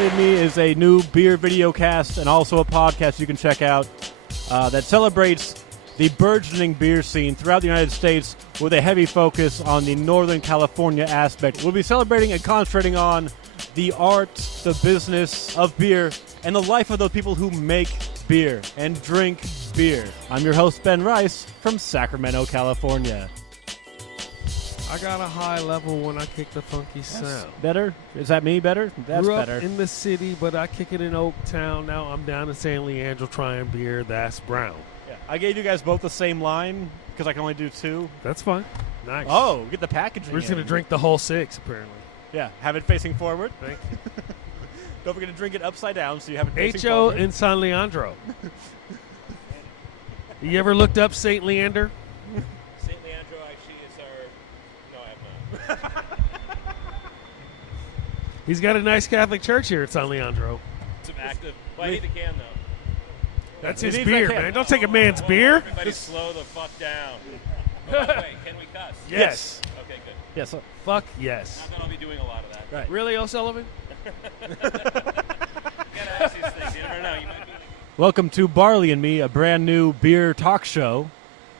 Barley Me is a new beer video cast and also a podcast you can check out that celebrates the burgeoning beer scene throughout the United States with a heavy focus on the Northern California aspect. We'll be celebrating and concentrating on the art, the business of beer, and the life of those people who make beer and drink beer. I'm your host, Ben Rice, from Sacramento, California. I got a high level when I kick the funky sound. Better? Is that me better? That's Grew up better. in the city, but I kick it in Oaktown. Now I'm down in San Leandro trying beer. That's brown. Yeah. I gave you guys both the same line because I can only do two. That's fine. Nice. Oh, get the packaging. We're just going to drink the whole six, apparently. Yeah, have it facing forward. Thank you. Don't forget to drink it upside down so you have it facing H.O. forward. in San Leandro. You ever looked up St. Leander? St. Leandro actually is our... No, I have not. He's got a nice Catholic church here at San Leandro. Some active... Well, I need the can, though. That's He his needs beer, that can. man. Don't take a man's Whoa, beer. Everybody slow the fuck down. Oh, wait, can we cuss? Yes. Okay, good. Yes. Fuck yes. Not that I'll be doing a lot of that. Right. Really, O'Sullivan? You gotta ask these things. You never know. You might be... Welcome to Barley and Me, a brand new beer talk show.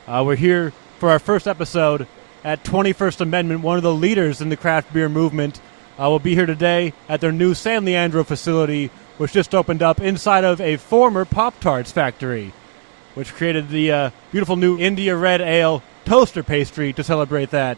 We're here for our first episode at 21st Amendment, one of the leaders in the craft beer movement. We'll be here today at their new San Leandro facility, which just opened up inside of a former Pop-Tarts factory, which created the beautiful new India Red Ale toaster pastry to celebrate that.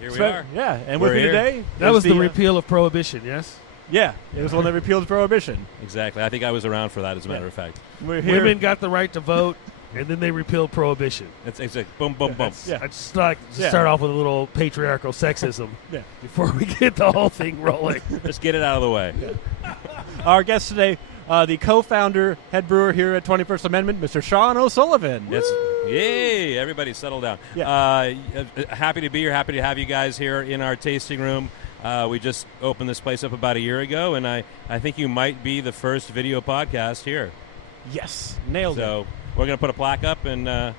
Here we are. Yeah, and We're with me here. today That is was the repeal of Prohibition, yes? Yeah, it was the one that repealed Prohibition. Exactly. I think I was around for that, as a matter of fact. We're here. Women got the right to vote, and then they repealed Prohibition. It's like boom, boom, boom. Yeah. I just like to Yeah. start off with a little patriarchal sexism Yeah. before we get the whole thing rolling. Just get it out of the way. Our guest today, the co-founder, head brewer here at 21st Amendment, Mr. Shaun O'Sullivan. Yes. Yay! Everybody settle down. Yeah. Happy to be here. Happy to have you guys here in our tasting room. We just opened this place up about a year ago, and I think you might be the first video podcast here. Yes, nailed it. So we're going to put a plaque up, and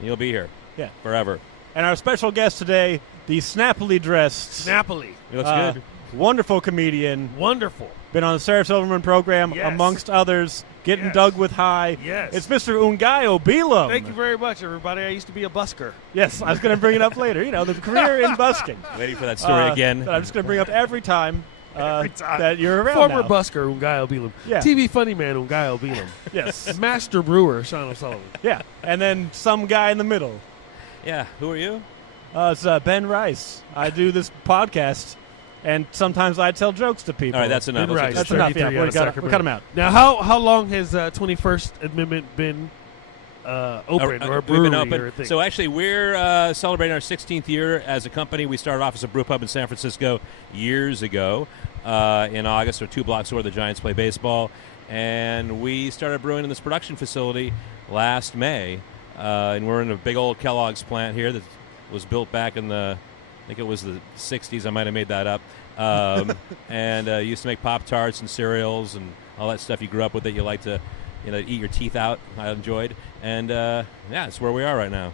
you'll be here Yeah. forever. And our special guest today, the snappily dressed, Napoli. It looks good. wonderful comedian, Wonderful. been on the Sarah Silverman program, Yes. amongst others, getting Yes. dug with high. Yes. It's Mr. Ngaio Bealum. Thank you very much, everybody. I used to be a busker. Yes, I was going to bring it up later. You know, the career in busking. Waiting for that story again. That I'm just going to bring up every time, Every time. that you're around Former now. busker, Ngaio Bealum. Yeah. TV funny man, Ngaio Bealum. Yes. Master brewer, Shaun O'Sullivan. Yeah. And then some guy in the middle. Yeah. Who are you? It's Ben Rice. I do this podcast, and sometimes I tell jokes to people. All right, that's enough. Ben Let's Rice. That's get enough. Yeah, 33 we out of got Sacramento. him out. Now, how long has 21st Amendment been open, or a We've brewery been open. or a thing? So actually, we're celebrating our 16th year as a company. We started off as a brew pub in San Francisco years ago in August, or 2 blocks where the Giants play baseball. And we started brewing in this production facility last May. And we're in a big old Kellogg's plant here that was built back in I think it was the 60s. I might have made that up. And used to make Pop-Tarts and cereals and all that stuff you grew up with that you like to eat your teeth out. I enjoyed. And, yeah, it's where we are right now.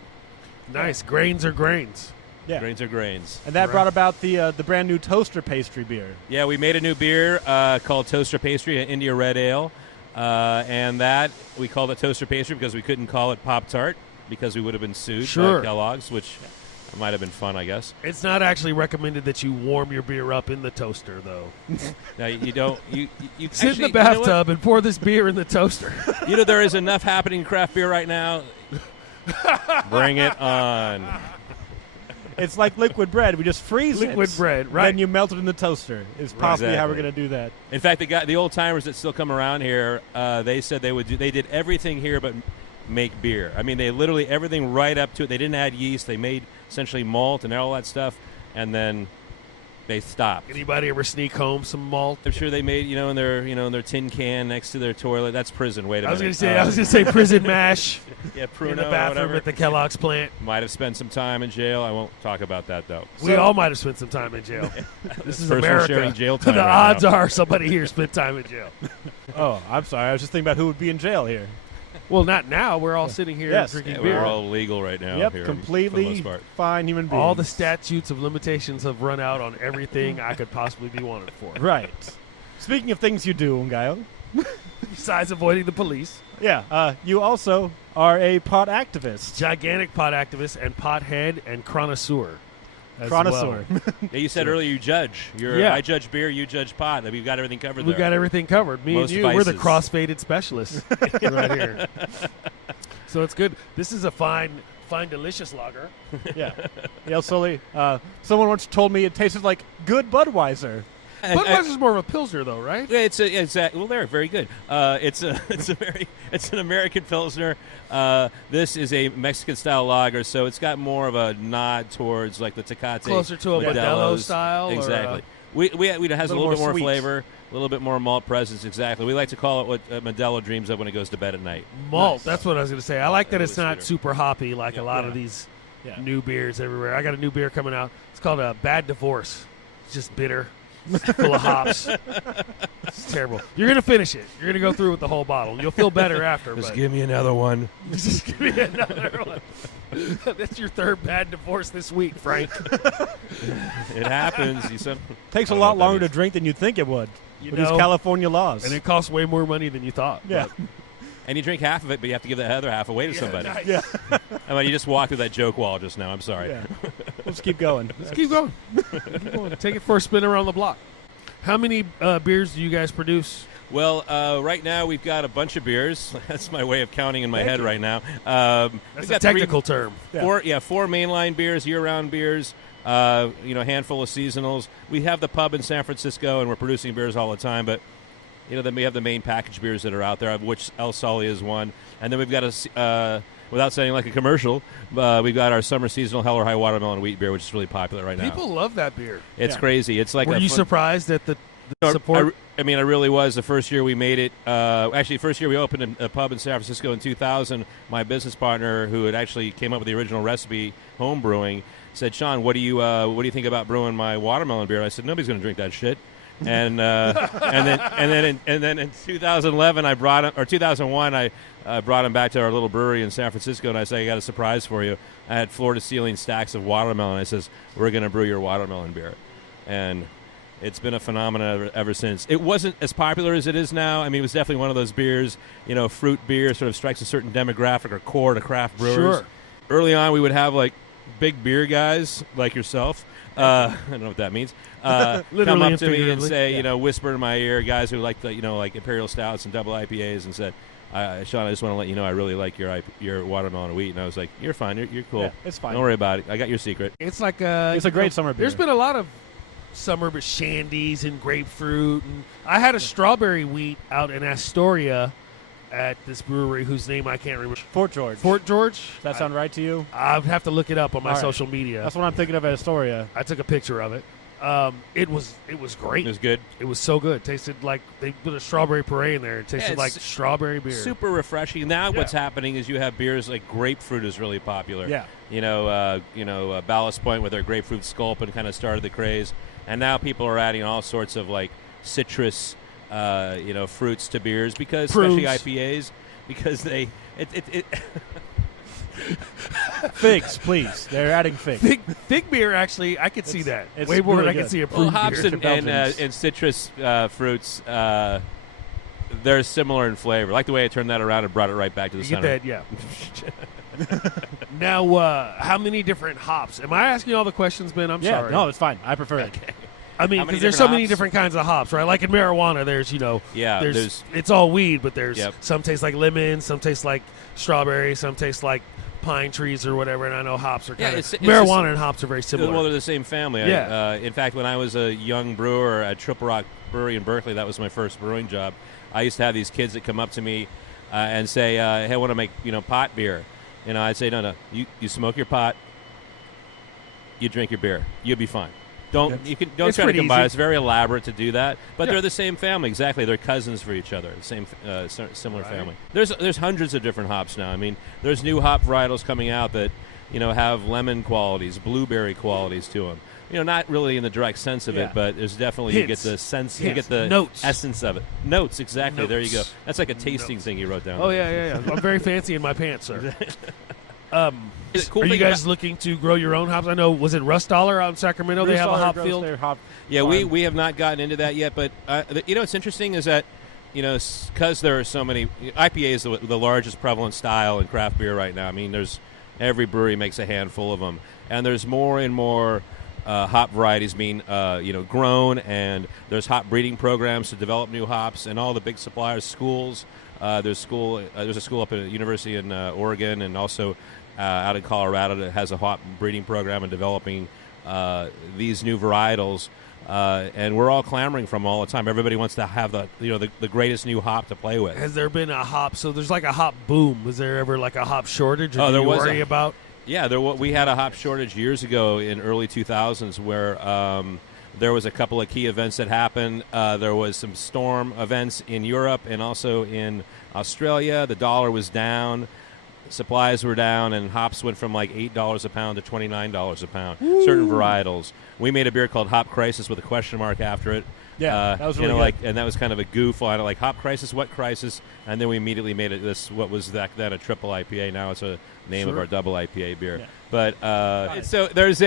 Nice. Grains are grains. Yeah. Grains are grains. And that Right. brought about the brand new toaster pastry beer. Yeah, we made a new beer called Toaster Pastry, an India Red Ale. And that, we called it Toaster Pastry because we couldn't call it Pop-Tart because we would have been sued Sure. by Kellogg's, which might have been fun, I guess. It's not actually recommended that you warm your beer up in the toaster, though. Now, you don't... You Sit actually, in the bathtub and pour this beer in the toaster. There is enough happening in craft beer right now. Bring it on. It's like liquid bread. We just freeze it. Liquid bread, right. Then you melt it in the toaster. Is possibly how we're going to do that. In fact, the old timers that still come around here, they said they did everything here but make beer. I mean, they literally everything right up to it. They didn't add yeast. They made essentially malt and all that stuff, and then they stopped. Anybody ever sneak home some malt? I'm sure they made in their tin can next to their toilet. That's prison. Wait a I was minute. going to say prison mash yeah, Pruno, in the bathroom whatever. at the Kellogg's plant. Might have spent some time in jail. I won't talk about that though. We all might have spent some time in jail. This is Personal America. sharing jail time The right odds now. are somebody here spent time in jail. Oh, I'm sorry. I was just thinking about who would be in jail here. Well, not now. We're all sitting here Yes. drinking Yeah, beer. we're all legal right now. Yep, here, completely for the most part. fine human beings. All the statutes of limitations have run out on everything I could possibly be wanted for. Right. Speaking of things you do, Ngaio, Besides avoiding the police. yeah, you also are a pot activist. Gigantic pot activist and pothead and connoisseur. as Connoisseur. well. Yeah, you said earlier you judge. Yeah. I judge beer, you judge pot. We've got everything covered We've there. got everything covered. Me Most and you, we're the vices. cross-faded specialists right here. So it's good. This is a fine, delicious lager. Yeah. Yeah, Sully, someone once told me it tasted like good Budweiser. Budweiser's more of a pilsner, though, right? Yeah, well, they're very good. It's an American pilsner. This is a Mexican style lager, so it's got more of a nod towards like the Tecate, Closer to a Modelo style, or Exactly. It has a little bit more sweet. flavor, a little bit more malt presence. Exactly. We like to call it what Modelo dreams of when it goes to bed at night. Malt. Nice. That's what I was going to say. I like that it's little not sweeter. super hoppy like a lot Yeah. of these Yeah. new beers everywhere. I got a new beer coming out. It's called a Bad Divorce. It's just bitter, full of hops. It's terrible. You're going to finish it. You're going to go through with the whole bottle. You'll feel better after. Just but give me another one. just give me another one. That's your third Bad Divorce this week, Frank. It happens. Takes I a don't know lot what that longer to means. drink than you'd think it would. You With these know, California laws. and it costs way more money than you thought. yeah. And you drink half of it, but you have to give that other half away to somebody. Nice. Yeah. I mean, you just walked through that joke wall just now. I'm sorry. Yeah. Let's keep going. Let's keep going. Keep going. Take it for a spin around the block. How many beers do you guys produce? Well, right now we've got a bunch of beers. That's my way of counting in my Thank head you. right now. That's We've a got technical term. Yeah. four mainline beers, year-round beers. A handful of seasonals. We have the pub in San Francisco, and we're producing beers all the time. But then we have the main packaged beers that are out there, of which El Sully is one. And then we've got without sounding like a commercial, we've got our summer seasonal Hell or High Watermelon Wheat beer, which is really popular right now. People love that beer. It's Yeah. crazy. It's like Were a you fun- surprised at the No, support? I really was. The first year we made it, actually, first year we opened a pub in San Francisco in 2000, my business partner, who had actually came up with the original recipe, home brewing, said, "Shaun, what do you think about brewing my watermelon beer?" I said, "Nobody's going to drink that shit." And then in 2011 I brought him, or 2001 I brought him back to our little brewery in San Francisco, and I said, "I got a surprise for you." I had floor to ceiling stacks of watermelon. I says, "We're going to brew your watermelon beer," and it's been a phenomenon ever since. It wasn't as popular as it is now. I mean, it was definitely one of those beers, fruit beer sort of strikes a certain demographic or core to craft brewers. Sure. Early on, we would have like big beer guys like yourself. I don't know what that means. Come Literally up to and me and figuratively. say, whisper in my ear, guys who like the, like Imperial Stouts and double IPAs, and said, "Shaun, I just want to let you know I really like your watermelon wheat." And I was like, "You're fine. You're cool. Yeah, it's fine. Don't worry about it. I got your secret." It's like It's a great summer beer. There's been a lot of summer shandies and grapefruit. And I had a strawberry wheat out in Astoria at this brewery whose name I can't remember. Fort George. Fort George? Does that sound right to you? I would have to look it up on my All right. social media. That's what I'm thinking of at Astoria. I took a picture of it. It was great. It was good. It was so good. It tasted like they put a strawberry puree in there. It tasted it's like strawberry beer. Super refreshing. Now, Yeah. what's happening is you have beers like grapefruit is really popular. Yeah. Ballast Point with their grapefruit sculpin kind of started the craze, and now people are adding all sorts of like citrus, fruits to beers because especially Prunes. IPAs because they it Figs, please. They're adding figs. Fig beer, actually, I could see that. it's Way more really than I good. could see a well, prune hops beer. and citrus fruits. They're similar in flavor. I like the way I turned that around and brought it right back to the You get center. that, yeah. Now, how many different hops? Am I asking all the questions, Ben? I'm Yeah, sorry. no, it's fine. I prefer it. I mean, How many because there's so different many hops? different kinds of hops, right? Like in marijuana, there's Yeah, there's it's all weed, but there's Yep. some taste like lemon, some taste like strawberry, some taste like pine trees or whatever. And I know hops are Yeah, kind of it's marijuana and hops are very similar. Well, they're the same family. Yeah. In fact, when I was a young brewer at Triple Rock Brewery in Berkeley, that was my first brewing job. I used to have these kids that come up to me and say, "Hey, I want to make pot beer." I'd say, "No, you smoke your pot, you drink your beer, you'll be fine. Don't It's try to pretty combine. easy. It's very elaborate to do that, but Yeah. they're the same family exactly. They're cousins for each other, the same similar Right. family. There's hundreds of different hops now. I mean, there's new hop varietals coming out that have lemon qualities, blueberry qualities to them. Not really in the direct sense of Yeah. it, but there's definitely you get Hints. the sense, you Hints. get the Notes. essence of it. Notes, exactly. There you go. Notes. That's like a tasting Notes. thing you wrote down. Oh yeah. I'm very fancy in my pants, sir. The cool Are you thing guys looking to grow your own hops? I know, was it Rust Dollar out in Sacramento? They have a hop field. Yeah, we have not gotten into that yet, but what's interesting is that because there are so many IPA is the largest prevalent style in craft beer right now. I mean, every brewery makes a handful of them, and there's more and more hop varieties being grown, and there's hop breeding programs to develop new hops, and all the big suppliers, schools. There's a school up at a university in Oregon, and also out in Colorado that has a hop breeding program and developing these new varietals. And we're all clamoring from all the time. Everybody wants to have the greatest new hop to play with. Has there been a hop? So there's like a hop boom. Was there ever like a hop shortage? Or there you was worry about? Yeah, we had a hop shortage years ago in early 2000s where there was a couple of key events that happened. There was some storm events in Europe and also in Australia. The dollar was down. Supplies were down, and hops went from like $8 a pound to $29 a pound. Ooh. Certain varietals. We made a beer called Hop Crisis with a question mark after it. Yeah, that was really good. And that was kind of a goof on it, like Hop Crisis, what crisis? And then we immediately made it what was back then a triple IPA. Now it's a name of our double IPA beer. Yeah. But so there's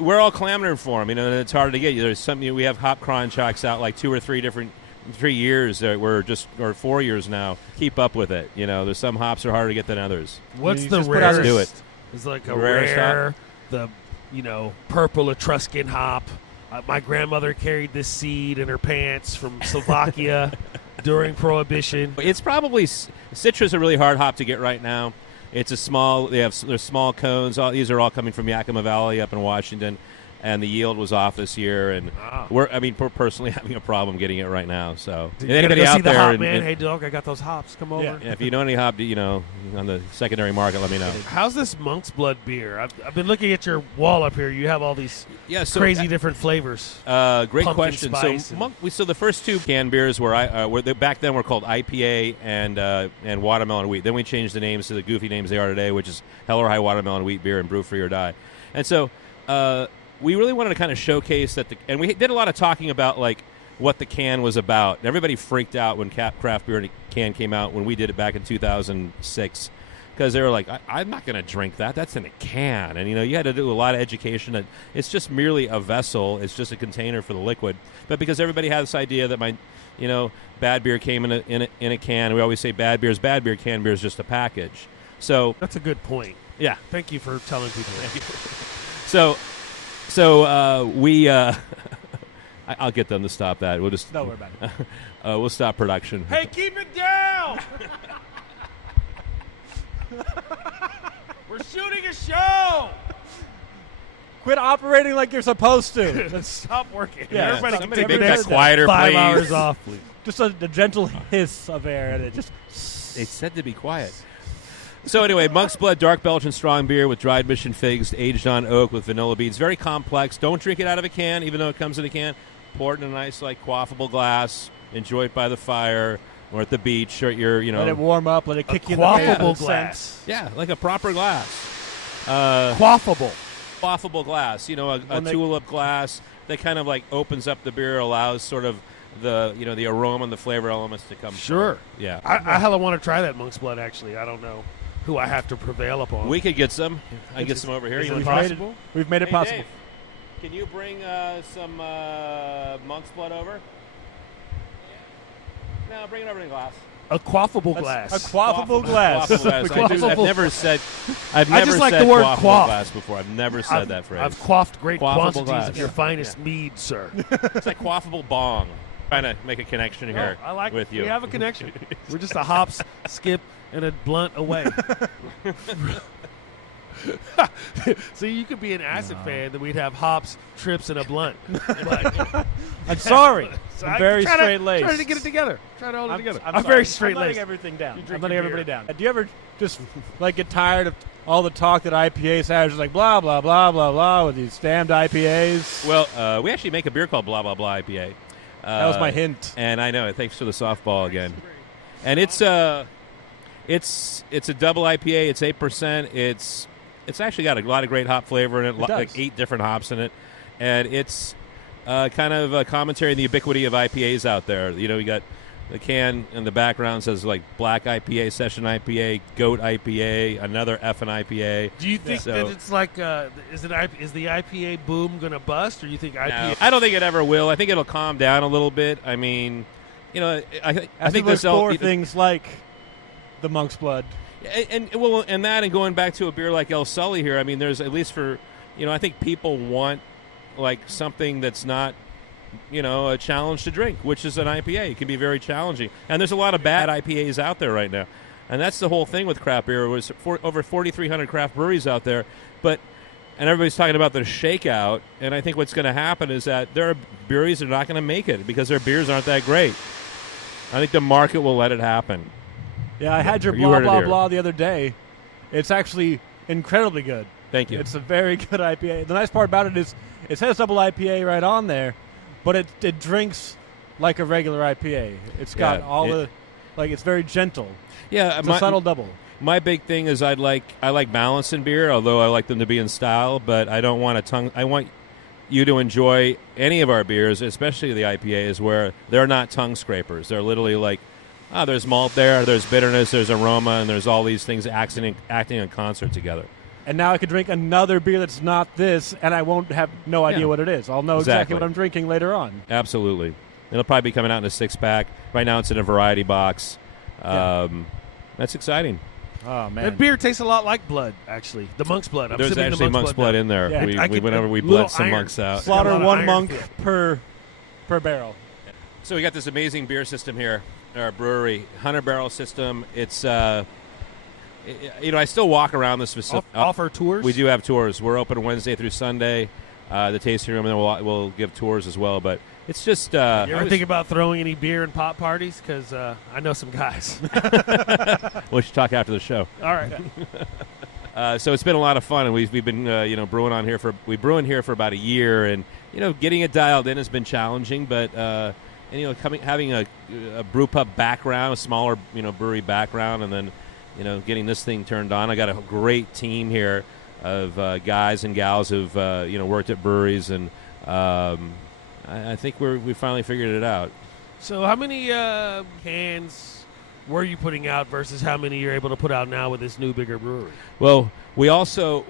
we're all clamoring for them. And it's hard to get. There's something we have hop cronchocks out like 2 or 3 different. 3 years, or 4 years now. Keep up with it. There's some hops are harder to get than others. What's the rarest? Do it. It's like a rare, the purple Etruscan hop. My grandmother carried this seed in her pants from Slovakia during Prohibition. It's probably Citra's a really hard hop to get right now. It's a small. There's small cones. These are all coming from Yakima Valley up in Washington. And the yield was off this year, and we're personally having a problem getting it right now. So, anybody out there, hop, man? Hey, dog, I got those hops. Come over. Yeah, if you know any hop, on the secondary market, let me know. How's this Monk's Blood beer? I've been looking at your wall up here. You have all these crazy different flavors. Great question. So the first 2 canned beers back then were called IPA and Watermelon Wheat. Then we changed the names to the goofy names they are today, which is Hell or High Watermelon Wheat Beer and Brew Free or Die. And so. We really wanted to kind of showcase that, and we did a lot of talking about like what the can was about. Everybody freaked out when craft beer in a can came out when we did it back in 2006, because they were like, "I'm not going to drink that. That's in a can." And you had to do a lot of education. That it's just merely a vessel. It's just a container for the liquid. But because everybody had this idea that bad beer came in a can, we always say bad beer is bad beer. Canned beer is just a package. So that's a good point. Yeah. Thank you for telling people that. So we, I'll get them to stop that. We'll just don't worry about it. We'll stop production. Hey, keep it down! We're shooting a show. Quit operating like you're supposed to. Let's stop working. Yeah, everybody somebody make that quieter, 5 please. hours off, please. Just a gentle hiss of air, and it just. They said to be quiet. So anyway, Monk's Blood Dark Belgian Strong Beer with dried mission figs, aged on oak with vanilla beans. Very complex. Don't drink it out of a can, even though it comes in a can. Pour it in a nice, quaffable glass. Enjoy it by the fire or at the beach or Let it warm up. Let it kick you in the quaffable glass. Yeah, like a proper glass. Quaffable glass. A tulip glass that kind of opens up the beer, allows sort of the the aroma and the flavor elements to come. Sure. Through. Yeah. I hella want to try that Monk's Blood. Actually, I don't know who I have to prevail upon. We could get some. I get some over here. Is it possible? We've made it possible. Dave, can you bring some Monk's Blood over? No, bring it over in a glass. A quaffable glass. A quaffable glass. I've never said. I just like said the word quaff glass before. I've never said that phrase. I've quaffed great quaffable quantities of your finest mead, sir. It's like quaffable bong. Trying to make a connection here with you. We have a connection. We're just a hops, skip, and a blunt away. So you could be an acid fan, then we'd have hops, trips, and a blunt. I'm sorry. I'm very straight-laced. Trying to get it together. Trying to hold it together. I'm very straight-laced. I'm letting everything down. I'm letting everybody down. Do you ever just get tired of all the talk that IPAs have? Just blah, blah, blah, blah, blah with these damned IPAs? Well, we actually make a beer called Blah, Blah, Blah IPA. That was my hint. And I know. Thanks for the softball again. And it's a double IPA. It's 8%. It's actually got a lot of great hop flavor in it. Like 8 different hops in it, and it's kind of a commentary on the ubiquity of IPAs out there. We got The can in the background says like Black IPA, Session IPA, Goat IPA, another F and IPA. Do you think So- that it's like is the IPA boom going to bust, or you think IPA? No, I don't think it ever will. I think it'll calm down a little bit. I mean, I think there's this for things like the Monk's Blood. and going back to a beer like El Sully here. I mean, there's at least for I think people want like something that's not a challenge to drink, which is an IPA. It can be very challenging, and there's a lot of bad IPAs out there right now, and that's the whole thing with craft beer. There's over 4,300 craft breweries out there, and everybody's talking about the shakeout, and I think what's going to happen is that there are breweries that are not going to make it because their beers aren't that great. I think the market will let it happen. Yeah, I had your You blah, heard it blah, here. blah the other day. It's actually incredibly good. Thank you. It's a very good IPA. The nice part about it is it says double IPA right on there, but it drinks like a regular IPA. It's got it's very gentle. Yeah, It's a subtle double. My big thing is I like balance in beer, although I like them to be in style, but I don't want I want you to enjoy any of our beers, especially the IPAs, where they're not tongue scrapers. They're literally like, there's malt there, there's bitterness, there's aroma, and there's all these things acting in concert together. And now I could drink another beer that's not this, and I won't have no idea Yeah. what it is. I'll know exactly Exactly. what I'm drinking later on. Absolutely. It'll probably be coming out in a 6-pack. Right now it's in a variety box. That's exciting. Oh, man. That beer tastes a lot like blood, actually. The Monk's Blood. I'm There's sipping the actually Monk's Blood now. in there. Yeah. We went over, we little bled some iron. monks out. Slaughter A lot of one iron monk feel. per barrel. So we got this amazing beer system here, our brewery, 100-barrel system. It's, I still walk around this facility. Offer tours? We do have tours. We're open Wednesday through Sunday, the tasting room, and then we'll give tours as well. But it's just... You ever think about throwing any beer and pop parties? Because I know some guys. we should talk after the show. All right. So it's been a lot of fun, and we've been brewing on here we brew in here for about a year, and getting it dialed in has been challenging, but having a brew pub background, a smaller brewery background, and then getting this thing turned on. I got a great team here of guys and gals who've worked at breweries, and I think we finally figured it out. So how many cans were you putting out versus how many you're able to put out now with this new, bigger brewery? Well, we also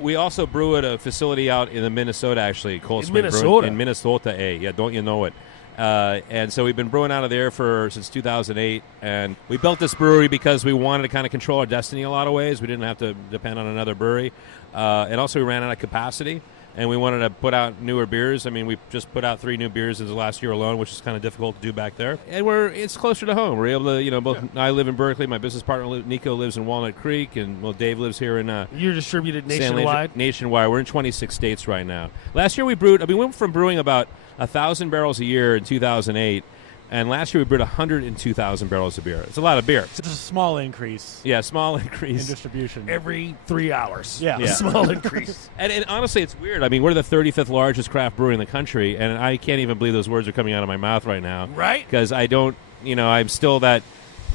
brew at a facility out in Minnesota, actually, Cold Spring Brewing- Minnesota? in Minnesota, yeah, don't you know it? And so we've been brewing out of there since 2008, and we built this brewery because we wanted to kind of control our destiny in a lot of ways. We didn't have to depend on another brewery, and also we ran out of capacity, and we wanted to put out newer beers. I mean, we just put out 3 new beers in the last year alone, which is kind of difficult to do back there. And it's closer to home. We're able to, I live in Berkeley. My business partner Nico lives in Walnut Creek, and Dave lives here in You're distributed San Leandro- nationwide? Nationwide. We're in 26 states right now. Last year we went from brewing about 1,000 barrels a year in 2008, and last year we brewed 102,000 barrels of beer. It's a lot of beer. It's a small increase Yeah, small in increase. distribution. Every 3 hours. Yeah. A Yeah. small increase. And honestly, it's weird. I mean, we're the 35th largest craft brewery in the country, and I can't even believe those words are coming out of my mouth right now. Right? Because I don't, I'm still that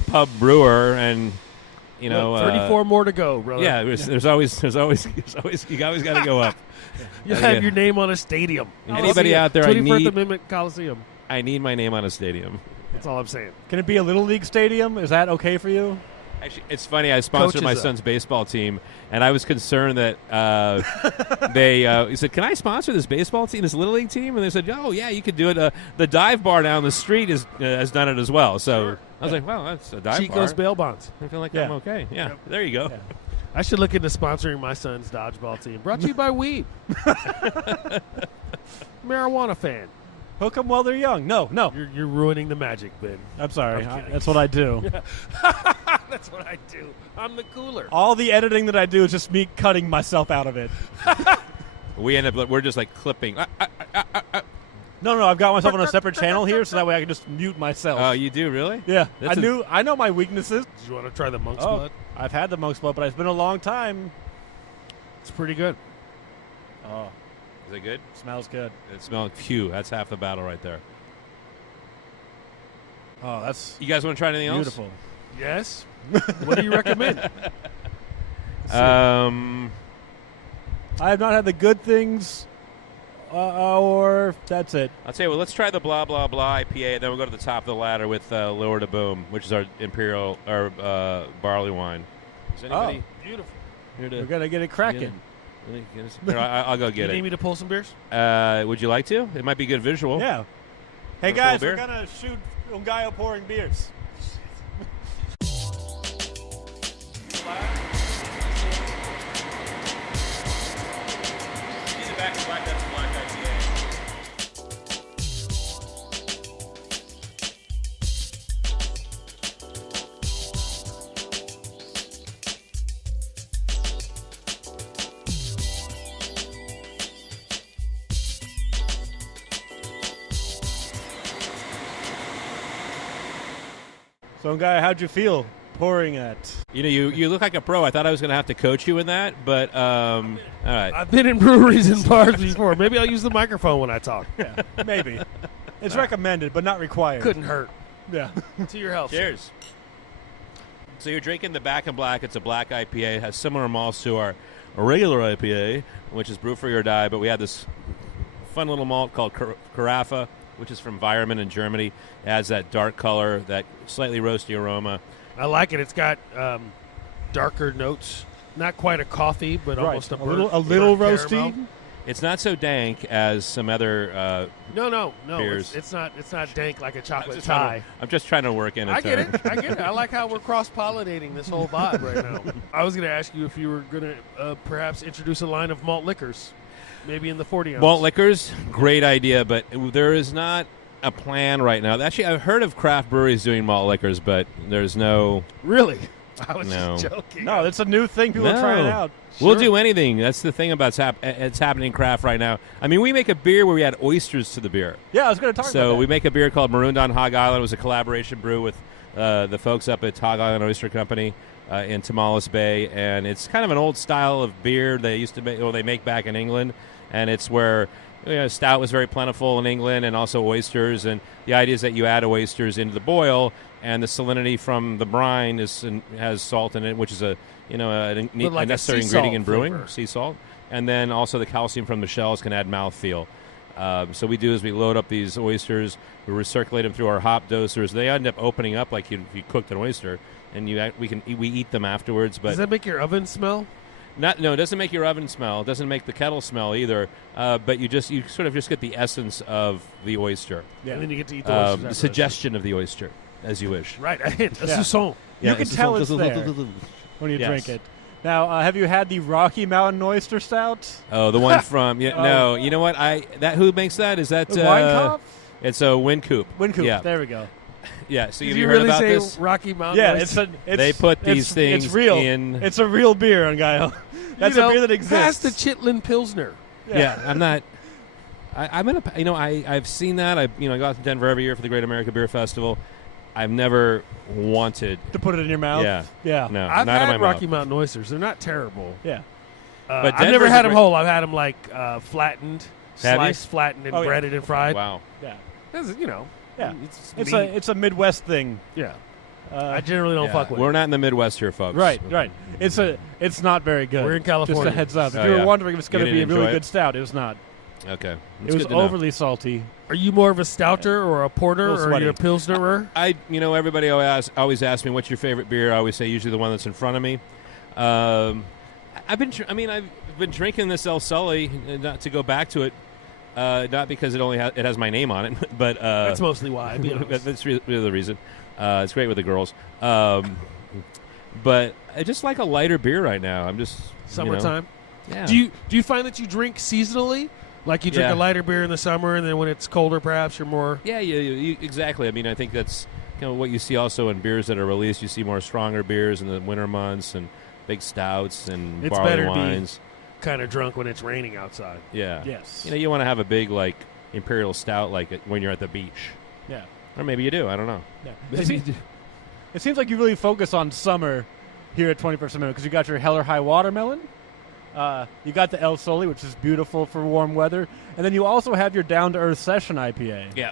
pub brewer, and, 34 more to go, brother. yeah, there's always, you always got to go up. You'll Yeah. have your name on a stadium. Anybody Coliseum. out there, I 21st need- Amendment Coliseum. I need my name on a stadium. That's all I'm saying. Can it be a Little League stadium? Is that okay for you? Actually, it's funny. I sponsored Coaches my up. son's baseball team, and I was concerned that he said, "Can I sponsor this baseball team, this little league team?" And they said, "Oh, yeah, you could do it." The dive bar down the street has done it as well. So I was like, "Well, that's a dive Chico's bar." bail bonds. I feel like Yeah. I'm okay. Yeah, there you go. Yeah. I should look into sponsoring my son's dodgeball team. Brought to you by Weed. Marijuana fan. Hook them while they're young. No. You're ruining the magic, Ben. I'm sorry. I'm kidding. That's what I do. That's what I do. I'm the cooler. All the editing that I do is just me cutting myself out of it. We're just like clipping. No, I've got myself on a separate channel here, so that way I can just mute myself. Oh, you do really? Yeah, That's I know my weaknesses. Did you want to try the monk's Oh, blood? I've had the Monk's Blood, but it's been a long time. It's pretty good. Oh, Is it good? smells good. It smells. Phew, that's half the battle right there. Oh, that's You guys want to try anything else? beautiful. Yes. What do you recommend? I have not had the good things or that's it. I'll tell you what, let's try the blah, blah, blah IPA, and then we'll go to the top of the ladder with Lower to Boom, which is our imperial, our barley wine. Is anybody Beautiful. here to We're going to get it cracking. get us- Here, I'll go get You need it. me to pull some beers? Would you like to? It might be good visual. Yeah. Hey, Want a guys, full we're beer? going to shoot Ngaio pouring beers. So, Ngaio, how'd you feel pouring it? You know, you look like a pro. I thought I was going to have to coach you in that, but all right. I've been in breweries and bars before. Maybe I'll use the microphone when I talk. Yeah, maybe. It's recommended, but not required. Couldn't hurt. Yeah. To your health. Cheers. So you're drinking the Back and Black. It's a black IPA. It has similar malts to our regular IPA, which is Brew for Your Die, but we have this fun little malt called Carafa, which is from Weirmann in Germany. It has that dark color, that slightly roasty aroma. I like it. It's got darker notes. Not quite a coffee, but Right. almost a A little burnt roasty. caramel. It's not so dank as some other No. beers. It's not dank like a I'm chocolate just tie. trying to work in a I get term. it. I like how we're cross-pollinating this whole vibe right now. I was going to ask you if you were going to perhaps introduce a line of malt liquors, maybe in the 40 ounce. Malt liquors, great idea, but there is not a plan right now. Actually, I've heard of craft breweries doing malt liquors, but there's no. Really? I was No. just joking. No, it's a new thing. People are trying out. We'll Sure. do anything. That's the thing about it's happening in craft right now. I mean, we make a beer where we add oysters to the beer. Yeah, I was going to talk about So that. we make a beer called Marooned on Hog Island. It was a collaboration brew with the folks up at Hog Island Oyster Company in Tamales Bay, and it's kind of an old style of beer they used to make, or they make back in England, and it's where stout was very plentiful in England, and also oysters. And the idea is that you add oysters into the boil, and the salinity from the brine has salt in it, which is a like a necessary sea ingredient salt in brewing, flavor. sea salt, and then also the calcium from the shells can add mouthfeel. So we do is we load up these oysters, we recirculate them through our hop dosers. They end up opening up like you cooked an oyster, and we eat them afterwards. But Does that make your oven smell? no, it doesn't make your oven smell. It doesn't make the kettle smell either. But you sort of just get the essence of the oyster, Yeah. And then you get to eat the oysters the after suggestion of the oyster, as you wish. that. Right. It's Yeah. a song. You can tell it's there when you Yes. drink it. Now, have you had the Rocky Mountain Oyster Stout? Oh, the one from no. You know what? Who makes that? Is that The Weinkauf? It's a Wynkoop. Wynkoop. Yeah, There we go. yeah. So Did have you you heard really about say this? Rocky Mountain? Yeah, oyster? They put these things It's real. in. It's a real beer, Ngaio. That's a beer that Pass exists. the Chitlin Pilsner. Yeah, I'm not. I'm gonna. I've seen that. I go out to Denver every year for the Great American Beer Festival. I've never wanted. To put it in your mouth? Yeah. Yeah. No, I've not in my had Rocky mouth. Mountain oysters. They're not terrible. Yeah. But I've never Denver's had a them great- whole. I've had them like flattened, Have you? sliced, flattened, and Oh, yeah. breaded and fried. Wow. Yeah. That's, Yeah. It's It's meat. a Midwest thing. Yeah. I generally don't Yeah. fuck with We're it. not in the Midwest here, folks. Right. It's not very good. We're in California. Just a heads up. If Oh, you were yeah. wondering if it's going You to be a didn't really enjoy good it? stout, it was not. Okay. It That's was good to know. overly salty. Are you more of a stouter or a porter, Little or are sweaty. you a pilsnerer? Everybody always asks me what's your favorite beer. I always say usually the one that's in front of me. I've been drinking this El Sully, not to go back to it, not because it has my name on it, but That's mostly why. Be honest. that's really the reason. It's great with the girls, but I just like a lighter beer right now. I'm just Summertime. Yeah. Do you find that you drink seasonally? Like you drink Yeah. a lighter beer in the summer, and then when it's colder, perhaps you're more. Yeah, exactly. I mean, I think that's what you see also in beers that are released. You see more stronger beers in the winter months and big stouts and It's barley better to be wines. kind of drunk when it's raining outside. Yeah. Yes. You want to have a big imperial stout when you're at the beach, Yeah. or maybe you do. I don't know. Yeah. It seems like you really focus on summer here at 21st Amendment because you got your Hell or High Watermelon. You got the El Soli, which is beautiful for warm weather. And then you also have your Down to Earth Session IPA. Yeah.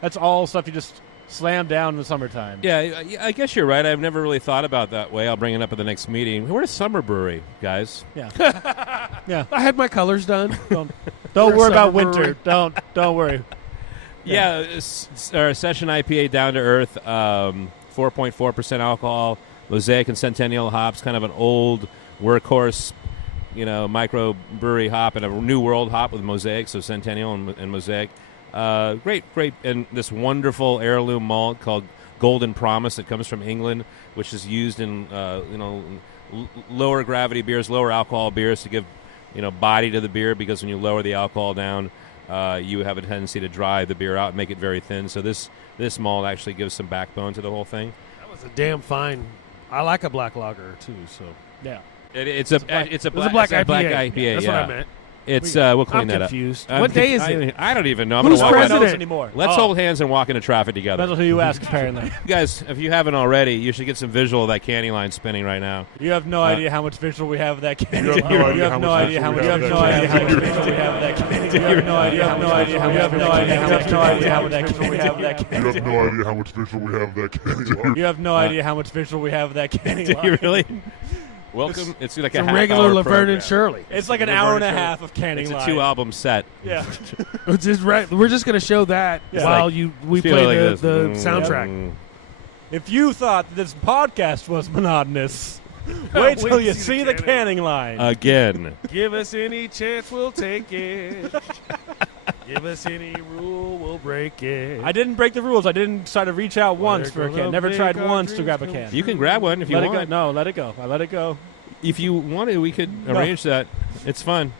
That's all stuff you just slam down in the summertime. Yeah, I guess you're right. I've never really thought about that way. I'll bring it up at the next meeting. We're a summer brewery, guys. Yeah. Yeah. I had my colors done. Don't worry about summer winter. brewery. Don't worry. Yeah, our Session IPA down to earth, 4.4% alcohol, Mosaic and Centennial hops, kind of an old workhorse, micro brewery hop, and a New World hop with Mosaic, so Centennial and Mosaic. Great, and this wonderful heirloom malt called Golden Promise that comes from England, which is used in lower gravity beers, lower alcohol beers to give body to the beer, because when you lower the alcohol down, you have a tendency to dry the beer out and make it very thin. So this malt actually gives some backbone to the whole thing. That was a damn fine. I like a black lager too. So Yeah. It's a black IPA. That's what I meant. It's we'll clean I'm that confused. up. What day is it? I don't even know. I'm Who's gonna walk out. president? Anymore. Let's hold hands and walk into traffic together. Depends on who you ask, apparently. Guys, if you haven't already, you should get some visual of that candy line spinning right now. You have no idea how much visual we have of that candy. You have no idea You how have much no idea how much visual we have of that candy. You have no idea how much visual we have of that candy. You have no idea how much visual we have of that candy. You have no idea how much visual we have of that candy. Do you really? Welcome. It's like It's a half regular hour Laverne program. and Shirley. It's like an hour and a half of canning It's a line. 2-album set. Yeah. It's just right. We're just going to show that Yeah. while Like, we feel play like the this. soundtrack. If you thought that this podcast was monotonous, wait till you see the canning line. Again. Give us any chance, we'll take it. Give us any rule, we'll break it. I didn't break the rules. I didn't try to reach out once for a gonna can. Never make tried our once to dreams grab a come can. You can grab one if you Let it want. go. No, let it go. I let it go. If you wanted, we could arrange that. It's fun.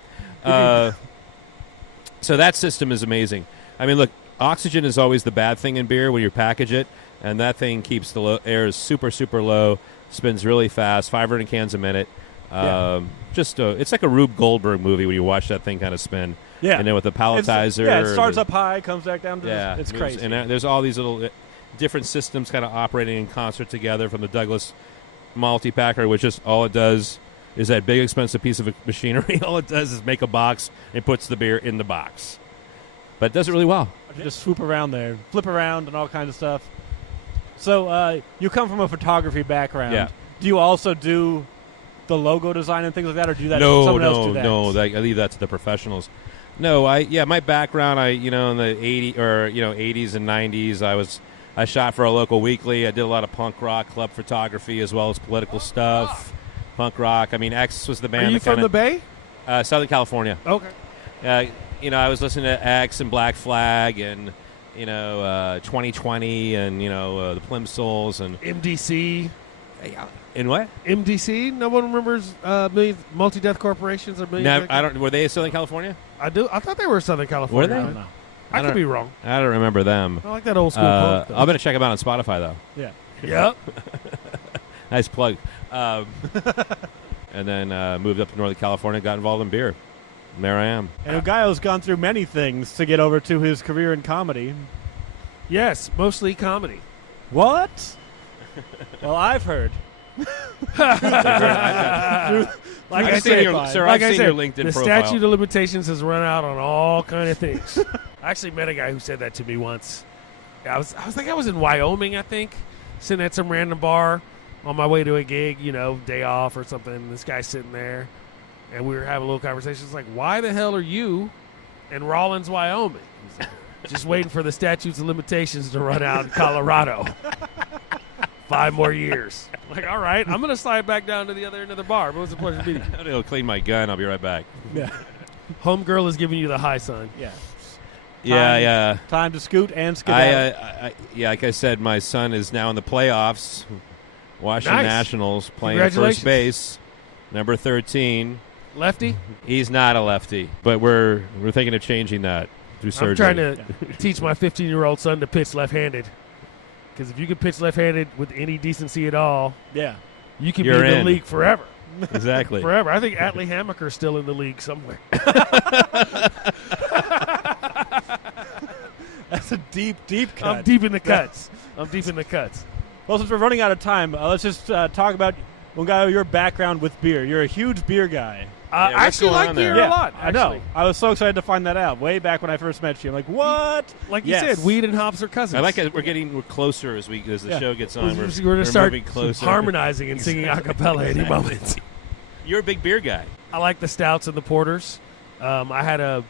So that system is amazing. I mean, look, oxygen is always the bad thing in beer when you package it, and that thing keeps the air is super, super low, spins really fast, 500 cans a minute. It's like a Rube Goldberg movie when you watch that thing kind of spin. Yeah. And then with the palletizer. It starts up high, comes back down to it's moves, crazy. And there's all these little different systems kind of operating in concert together, from the Douglas multi-packer, which is all it does is that big expensive piece of machinery. All it does is make a box and puts the beer in the box. But it does it really well. You just swoop around there, flip around, and all kinds of stuff. So you come from a photography background. Yeah. Do you also do the logo design and things like that, or do that? No, someone else do that? I leave that to the professionals. No, my background, in the 80s and 90s, I shot for a local weekly. I did a lot of punk rock, club photography, as well as political stuff. Punk rock. I mean, X was the band. Are you from the Bay? Southern California. Okay. I was listening to X and Black Flag and 2020 and the Plimsolls and MDC. In what? MDC? No one remembers Multi-Death Corporations or Million. I don't. Were they Southern California? I do. I thought they were Southern California. Were they? I don't know. I could be wrong. I don't remember them. I like that old school punk. I'm gonna check them out on Spotify though. Yeah. Yep. Nice plug. And then moved up to Northern California, got involved in beer. And there I am. And Ngaio's gone through many things to get over to his career in comedy. Yes, mostly comedy. What? Well, I've heard. Like I've I seen said, your, sir, like I've I seen said, your LinkedIn the profile. statute of limitations has run out on all kind of things. I actually met a guy who said that to me once. I was in Wyoming, I think, sitting at some random bar on my way to a gig, day off or something. And this guy's sitting there, and we were having a little conversation. It's like, why the hell are you in Rawlins, Wyoming? He's like, just waiting for the statutes of limitations to run out in Colorado. 5 more years. I'm like, all right, I'm going to slide back down to the other end of the bar. But it was a pleasure meeting you. I'm gonna go clean my gun. I'll be right back. Yeah. Homegirl is giving you the high sign. Yeah. Yeah. Time to scoot and skedaddle. Like I said, my son is now in the playoffs. Washington Nice. Nationals playing Congratulations. first base, number 13. Lefty? He's not a lefty, but we're thinking of changing that through surgery. I'm trying to teach my 15-year-old son to pitch left-handed. Because if you can pitch left-handed with any decency at all, Yeah. you can You're be in the in. league forever. Exactly. Forever. I think Atlee Hammaker's still in the league somewhere. That's a deep, deep cut. I'm deep in the cuts. I'm deep in the cuts. Well, since we're running out of time, let's just talk about, Ngaio, your background with beer. You're a huge beer guy. what's I actually going like on there? beer a lot. I know. actually. I was so excited to find that out way back when I first met you. I'm like, what? Like you Yes. said, weed and hops are cousins. I like it. We're closer as the Yeah. show gets on. We're going to start moving closer. harmonizing and singing a cappella any moment. You're a big beer guy. I like the stouts and the porters. I had a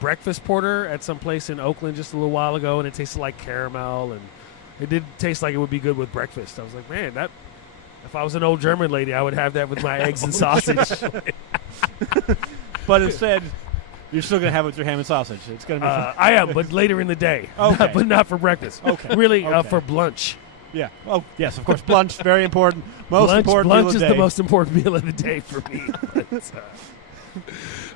breakfast porter at some place in Oakland just a little while ago, and it tasted like caramel, and it did taste like it would be good with breakfast. I was like, man, that if I was an old German lady, I would have that with my eggs and sausage. But instead, you're still going to have it with your ham and sausage. It's going to be fun. I am, but later in the day. Okay. But not for breakfast. Okay. Really, Okay. for lunch. Yeah. Oh, yes, of course. Lunch, very important. Most important lunch meal of is the the day. most important meal of the day for me. But,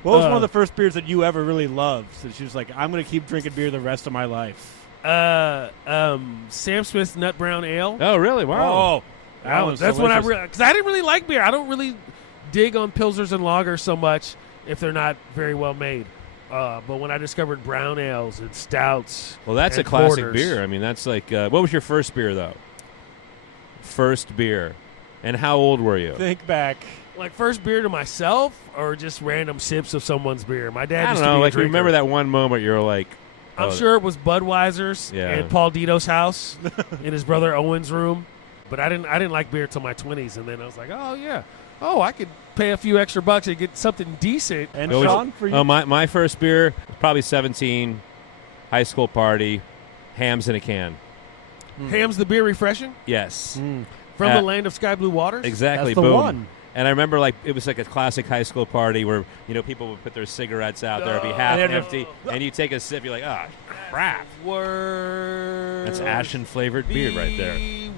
What was one of the first beers that you ever really loved? That she was like, I'm going to keep drinking beer the rest of my life. Sam Smith's Nut Brown Ale. Oh, really? Wow. Oh, that one's That's when I delicious. because I didn't really like beer. I don't really dig on pilsners and lagers so much if they're not very well made. But when I discovered brown ales and stouts, Well, that's a and classic porters. beer. I mean, that's like what was your first beer though? First beer, and how old were you? Think back. Like first beer to myself, or just random sips of someone's beer. My dad I used don't know. to be a Like, drinker. remember that one moment you're like, I'm oh, sure it was Budweiser's Yeah. at Paul Dito's house in his brother Owen's room. But I didn't like beer till my 20s, and then I was like, oh yeah, I could pay a few extra bucks and get something decent. And What was Sean, it? for you? Oh, my first beer was probably 17, high school party, hams in a can. Ham's the beer refreshing Yes, from the land of sky blue waters. exactly. That's the Boom. one. And I remember, like, it was like a classic high school party where, people would put their cigarettes out there, it'd be half And they'd empty, and you take a sip, you're like, ah, crap. Word. That's ashen-flavored beer right there.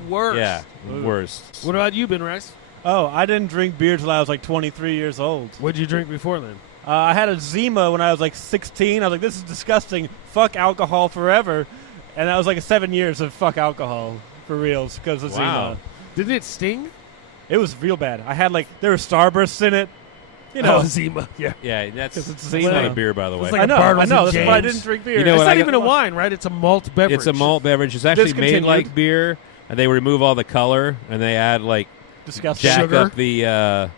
Worst. Yeah, worst. What about you, Ben Rice? Oh, I didn't drink beer till I was like 23 years old. What'd you drink before then? I had a Zima when I was like 16. I was like, this is disgusting. Fuck alcohol forever. And that was like 7 years of fuck alcohol for reals because of Wow. Zima. Didn't it sting? It was real bad. I had like, there were Starbursts in it. You know, Zima. Yeah. Yeah, that's 'Cause it's not Zima. a beer, by the way. It's like I a know, Bartles and that's why I James. didn't drink beer. You know It's what, not I even got- a wine, right? It's a malt beverage. It's a malt beverage. It's actually made Discontinued. like beer, and they remove all the color, and they add, like, Disgusting. jack Sugar? up the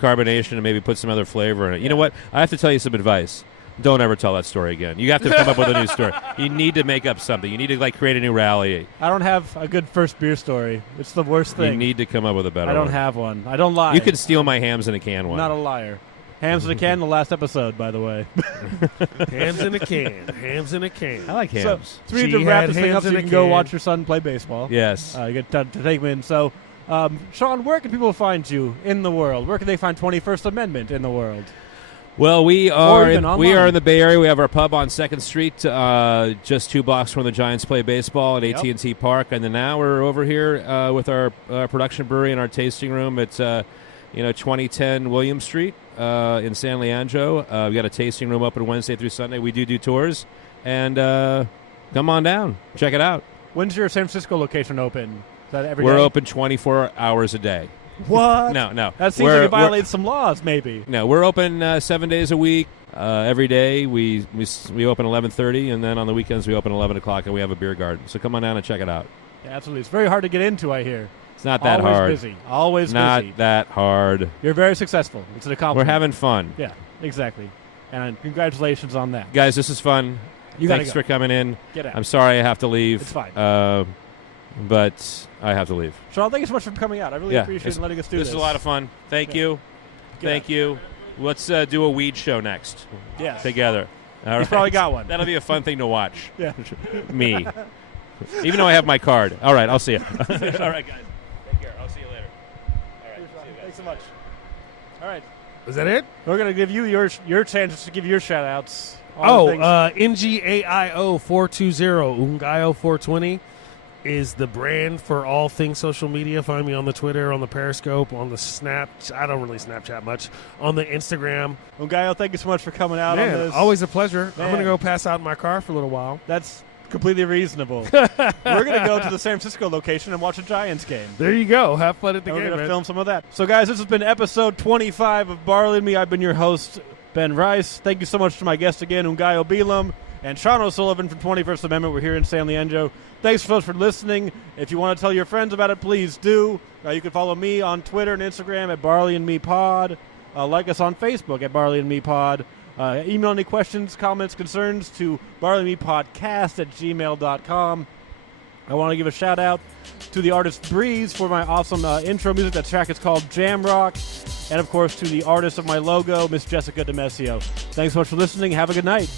carbonation and maybe put some other flavor in it. You know what? I have to tell you some advice. Don't ever tell that story again. You have to come up with a new story. You need to make up something. You need to, like, create a new rally. I don't have a good first beer story. It's the worst You thing. need to come up with a better I don't one. have one. I don't lie. You can steal my hams in a can one. Not a liar. Hams in a can, the last episode, by the way. Hams in a can. Hams in a can. I like So, hams. so we need She to wrap had this thing hams up so in you a can go can. watch your son play baseball. Yes. You get to take him in. So, Sean, where can people find you in the world? Where can they find 21st Amendment in the world? Well, we are even we are online. in the Bay Area. We have our pub on 2nd Street, just 2 blocks from the Giants play baseball at Yep. AT&T Park. And then now we're over here with our production brewery and our tasting room at 2010 William Street in San Leandro. We got a tasting room open Wednesday through Sunday. We do tours, and come on down, check it out. When's your San Francisco location open? Is that every We're day? open 24 hours a day. What? No. That seems We're- like it violates some laws, maybe. No, we're open 7 days a week. Every day we open 11:30, and then on the weekends we open 11 o'clock, and we have a beer garden. So come on down and check it out. Yeah, absolutely. It's very hard to get into, I hear. It's not that Always hard. busy. Always Not busy. that hard. You're very successful. It's an We're accomplishment. having fun. Yeah, exactly. And congratulations on that. Guys, this is fun. You gotta Thanks go. for coming in. Get out. I'm sorry I have to leave. It's fine. But I have to leave. Sean, thank you so much for coming out. I really appreciate you letting us do this. This is a lot of fun. Thank Yeah. you. Get Thank you. Let's do a weed show next Yes. together. All He's right. probably got one. That'll be a fun thing to watch. Yeah. Me. Even though I have my card. All right, I'll see you. All right, guys. Take care. I'll see you later. All right. See you guys. Thanks so much. All right. Is that it? We're going to give you your chances to give your shout-outs. NGAIO 420 Ngaio 420 is the brand for all things social media. Find me on the Twitter, on the Periscope, on the Snap. I don't really Snapchat much. On the Instagram. Ngaio, thank you so much for coming out on Man, this. always a pleasure. I'm Man. going to go pass out in my car for a little while. That's completely reasonable. We're going to go to the San Francisco location and watch a Giants game. There you go. Have fun at the And we're game, going to man. film some of that. So, guys, this has been episode 25 of Barley Me. I've been your host, Ben Rice. Thank you so much to my guest again, Ngaio Bealum, and Shaun O'Sullivan from 21st Amendment. We're here in San Leandro. Thanks so much for listening. If you want to tell your friends about it, please do. You can follow me on Twitter and Instagram at Barley and Me Pod. Like us on Facebook at Barley Me Pod. Email any questions, comments, concerns to barleymepodcast@gmail.com. I want to give a shout out to the artist Breeze for my awesome intro music. That track is called Jam Rock. And of course to the artist of my logo, Miss Jessica Demesio. Thanks so much for listening. Have a good night.